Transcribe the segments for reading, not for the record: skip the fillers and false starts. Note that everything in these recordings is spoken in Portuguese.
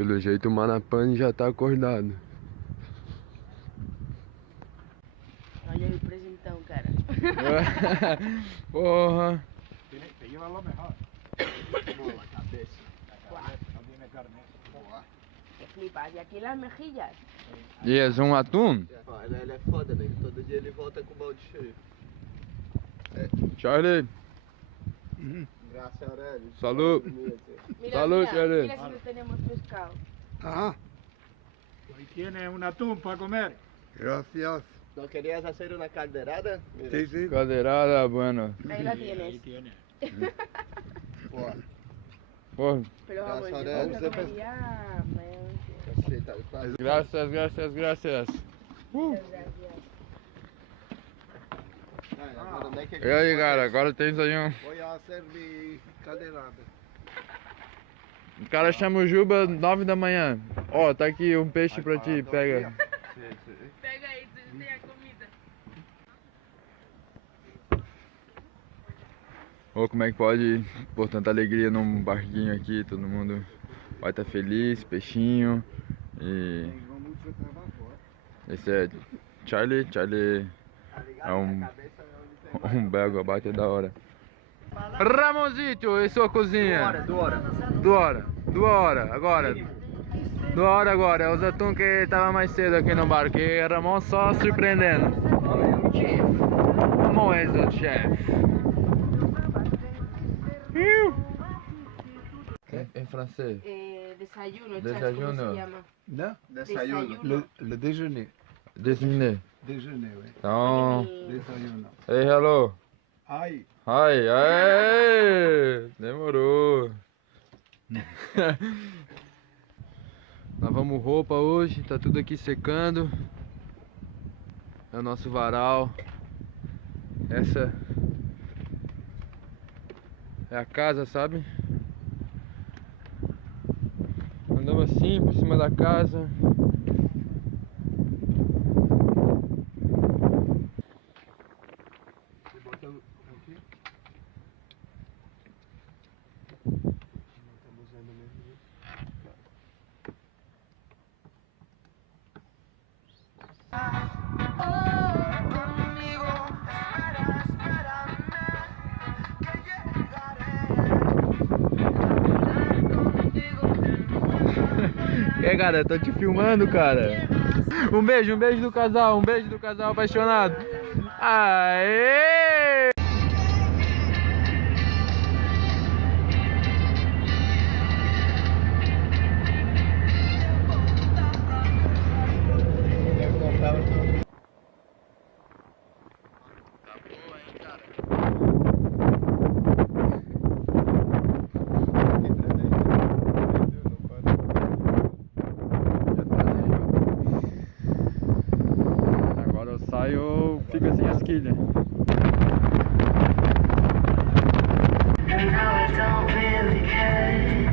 Pelo jeito o Manapane já tá acordado. Olha aí o presentão, cara. Porra. Te lleva lo mejor. Por la cabeza. No tiene carne. Te flipas. ¿Y aquí las mejillas? E é um atum? Ó, ele é foda, né? Todo dia ele volta com o balde cheio. Charlie. Graças a Aurélio. Salud. Mira, Salud, mira, Charlie. mira si no tenemos pescado. Ajá. Ahí tiene un atún para comer. Gracias. ¿No querías hacer una calderada? Mira. Sí, sí. Cadeirada, bueno. Ahí la Ahí tienes. tiene. Ó, Porra. Pero vamos, Gracias, yo Aurélio. te comería... caceta, quase. Graças, graças, graças. Muchas gracias. Agora onde é que E aí, cara, agora tens aí um... Vou servir caldeirada. O cara chama o Juba 9 da manhã. Ó, tá aqui um peixe pra ti, pega. Pega aí, tu tem a comida. Ô, como é que pode pôr tanta alegria num barquinho aqui, todo mundo vai estar feliz, peixinho. E Tengo mucho trabajo. esse é Charlie, Charlie é um belga, bate da hora. Ramonzito, e sua cozinha? 2 horas, agora. 2 horas agora, é os atum que tava mais cedo aqui no barco, e Ramon só surpreendendo. Ramon é o chefe. Em francês? Desayuno, Desayuno. ¿cómo se llama? Non? Desayuno. Le déjeuner. Déjeuner. Déjeuner, oui. Então, Desayuno. ei, hello. Aïe. Ai, ai, demorou. Lavamos roupa hoje, tá tudo aqui secando. É o nosso varal. Essa é a casa, sabe? Andamos assim por cima da casa. Botamos aqui. Estamos usando mesmo. É, cara, tô te filmando, cara. Um beijo do casal, um beijo do casal apaixonado. Aê! Agora eu saio, fica sem as quilhas. And now I don't really care,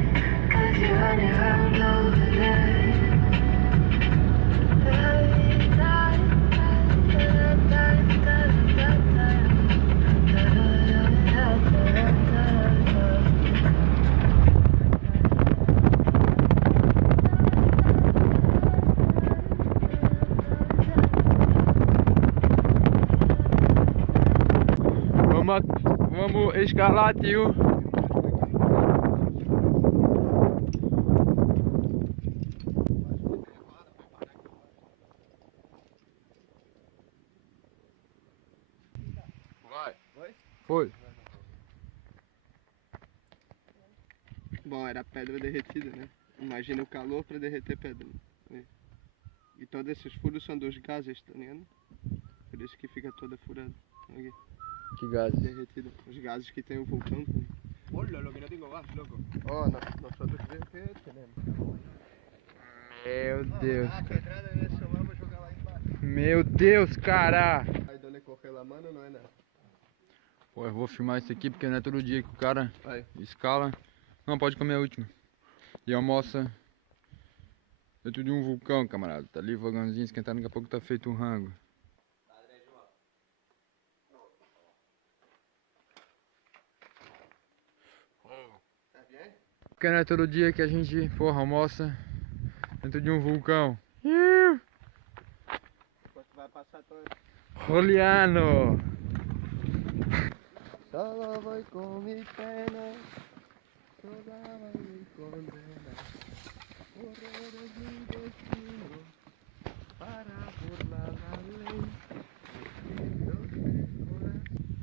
'cause you're running around over there. Vamos escalar, tio. Vai. Foi. Bom, era pedra derretida, né? Imagina o calor para derreter pedra. Né? E todos esses furos são dos gases, tá ligado? Por isso que fica toda furada. Aqui. Que gás. Derretida. Os gases que tem o vulcão. Tá? Hola, lo que no tengo gas, loco. Ó, nós outros tenemos. Meu Deus, cara. Pedrada nesse celular, vou jogar lá embaixo. Meu Deus, cara. Aí dole correr a mano, não é nada. Pô, eu vou filmar isso aqui porque não é todo dia que o cara Vai. escala. Não, pode comer a última. E almoça dentro de um vulcão, camarada. Tá ali o vagãozinho esquentando, daqui a pouco tá feito um rango. Porque não é todo dia que a gente, porra, almoça Dentro de um vulcão. Depois tu vai passar todo. Juliano! Solo voy con mi pena, toda va mi condena. Correr es mi destino, para burlar la ley.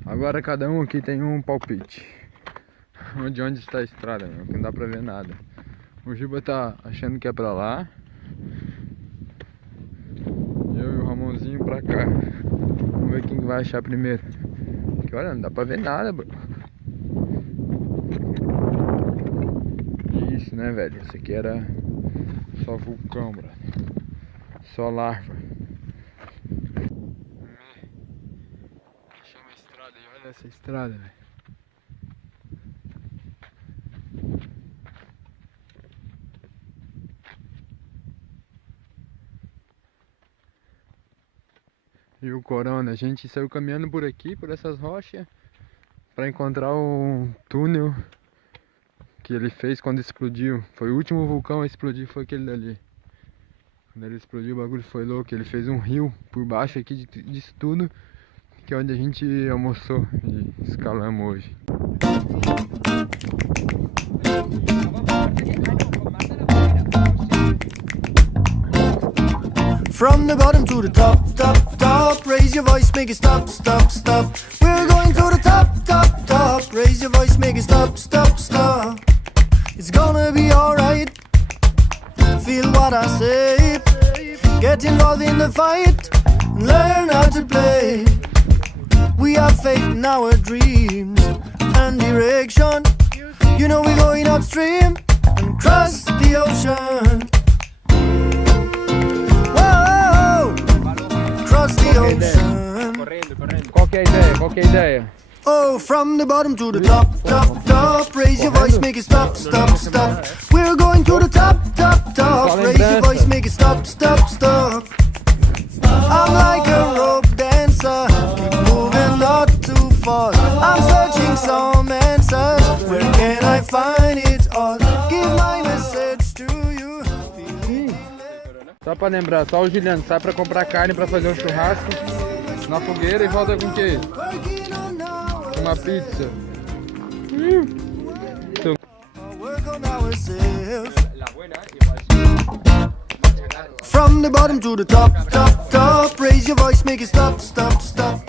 Agora cada um aqui tem um palpite. De onde está a estrada, meu, que não dá pra ver nada. O Juba tá achando que é pra lá. Eu e o Ramonzinho pra cá. Vamos ver quem vai achar primeiro. Porque olha, não dá pra ver nada, bro. Isso, né, velho? Isso aqui era só vulcão, bro. Só larva. Achei uma estrada aí, olha essa estrada, velho. E o Corona, a gente saiu caminhando por aqui, por essas rochas, para encontrar um túnel que ele fez quando explodiu. Foi o último vulcão a explodir, foi aquele dali. Quando ele explodiu, o bagulho foi louco. Ele fez um rio por baixo aqui disso tudo, que é onde a gente almoçou e escalamos hoje. From the bottom to the top, top, top. Raise your voice, make it stop, stop, stop. We're going to the top, top, top. Raise your voice, make it stop, stop, stop. It's gonna be alright. Feel what I say. Get involved in the fight. Learn how to play. We have faith in our dreams and direction. You know we're going upstream and cross the ocean. Qual que é a ideia? Qual que é a ideia? Oh, from the bottom to the top, top, top. Raise your voice, make it stop, stop, stop. We're going to the top, top, top. Raise your voice, make it stop, stop, stop. I'm like a rope dancer, moving not too fast. I'm searching some answers. Where can I find it all? Give my message to you. Só pra lembrar, só o Juliano sai pra comprar carne pra fazer um churrasco na fogueira e volta com o quê? Uma pizza. From the bottom to the top, top, top. Raise your voice, make it stop, stop, stop.